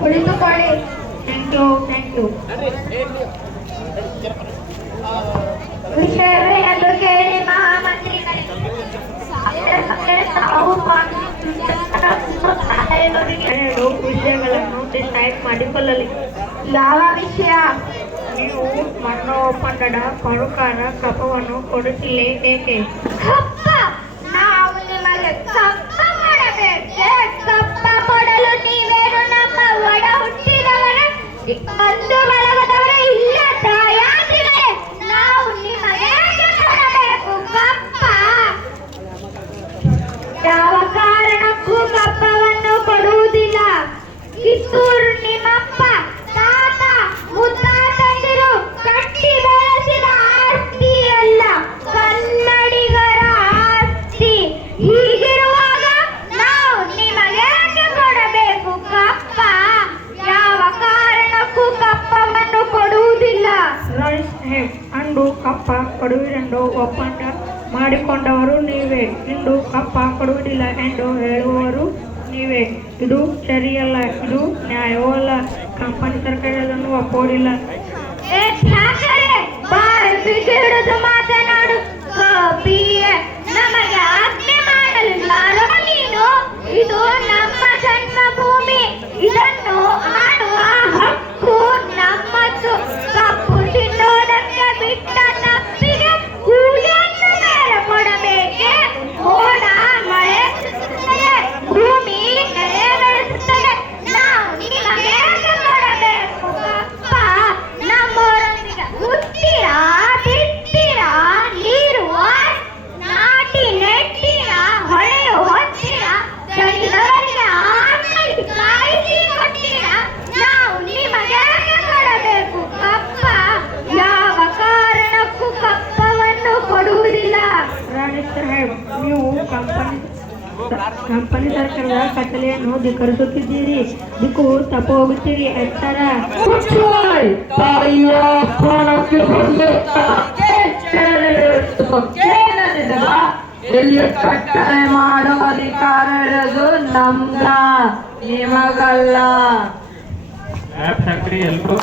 ಕುಳಿತುಕೊಳ್ಳಿ. Thank you. ವಿಷಯವೇ ಎಂದು ಕೇಳಿ ಮಹಾಮಂತ್ರಿಗಳೇ ವಿಷಯಗಳನ್ನು ಡಿಸೈಡ್ ಮಾಡಿಕೊಳ್ಳಲಿ. ಯಾವ ವಿಷಯ? ನೀವು ಮಣ್ಣು ಪಂಗಡ ಪರುಕಾರ ಕಪ್ಪವನ್ನು ಕೊಡುತ್ತಿಲ್ಲ ಏಕೆ? ಕಪ್ಪ? ನಾವು ನಿಮಗೆ ಕಪ್ಪ ಕೊಡಬೇಕೆ? ಕಪ್ಪ ಕೊಡಲು ನೀವೇನು ನಮ್ಮ ಒಡ ಹುಟ್ಟಿದವರ ಒಂದು ಬಳಗದವರ ಇಲ್ಲ ತಾಯಾಂದಿಗಳೇ. ನಾವು ನಿಮಗೆ ಕೊಡಬೇಕು ಕಪ್ಪ. ಯಾವ ಕಾರಣಕ್ಕೂ ಕಪ್ಪವನ್ನು ಕೊಡುವುದಿಲ್ಲ. ಕಿತ್ತೂರು ನಿಮ್ಮಪ್ಪ ತಾತ ಮುತ್ತಾತಂದಿರು ಕಟ್ಟಿ ಬೆಳೆಸಿದ ಆಸ್ತಿ ಅಲ್ಲ, ಕನ್ನಡಿಗರ ಆಸ್ತಿ. ಹೀಗಿರುವಾಗ ನಾವು ನಿಮಗೆ ಕೊಡಬೇಕು ಕಪ್ಪ. ಯಾವ ಕಾರಣಕ್ಕೂ ಕಪ್ಪವನ್ನು ಕೊಡುವುದಿಲ್ಲ. ಅಂದು ಕಪ್ಪ ಕೊಡುವಿರೆಂದು ಒಪ್ಪಂದ ಮಾಡಿಕೊಂಡವರು ನೀವೇ. ಇಂದು ಕಪ್ಪ ಕೊಡುವುದಿಲ್ಲ ಎಂದು ಹೇಳುವವರು ನೀವೇ. ಇದು ಸರಿಯಲ್ಲ, ಇದು ನ್ಯಾಯವಲ್ಲ. ಕಂಪನಿ ಸರ್ಕಾರವನ್ನು ಒಪ್ಪೋದಿಲ್ಲ. ಮಾತನಾಡು. ನಮಗೆ ಆಜ್ಞೆ ಮಾಡಲಿಲ್ಲ ನೀನು. ಇದು ನಮ್ಮ ಜನ್ಮಭೂಮಿ. ಇದನ್ನು ಆಡುವ ಹಕ್ಕು ನಮ್ಮದು. ಕಪ್ಪು ತಿನ್ನೋದಕ್ಕೆ ಬಿಟ್ಟ ತಪ್ಪಿಗೆ ಕೂಲಿಯನ್ನು ಮೇಲೆ ಕೊಡಬೇಕೆ? ಮೋಡ ಮಳೆ ಭೂಮಿ ನೆಲೆ ಬೆಳೆಸುತ್ತದೆ. ನಾವು ನಿಮಗೆ ಕೊಡಬೇಕು ಕಪ್ಪ. ನಮ್ಮವರೊಂದಿಗೆ ಹುಟ್ಟಿರಾ, ಬಿತ್ತಿರಾ, ನೀರು ನಾಟಿ ನೆಟ್ಟಿರ, ಹೊಳೆಯು ಹೊತ್ತಿರ, ದಣಿದವರಿಗೆ ಆಕಳಿ ಕಾಯಿಸಿ ಕೊಟ್ಟಿರ. ನಾವು ನಿಮಗೆ ಕೊಡಬೇಕು ಕಪ್ಪ. ಯಾವ ಕಾರಣಕ್ಕೂ ಕಪ್ಪವನ್ನು ಕೊಡುವುದಿಲ್ಲ. ರಾಣಿ ಸಾಹೇಬ್, ನೀವು ಕಂಪನಿ ಸರ್ಕಾರದ ಕಟ್ಟಲೆಯನ್ನು ಧಿಕ್ಕರಿಸುತ್ತಿದ್ದೀರಿ. ದಿಕ್ಕು ತಪ್ಪು ಹೋಗುತ್ತೀರಿ. ಎತ್ತರ ಇಲ್ಲಿ ಕಟ್ಟಳೆ ಮಾಡೋ ಅಧಿಕಾರ ಇರೋದು ನಮ್ದ, ನಿಮಗಲ್ಲ. ಎಲ್ಲರೂ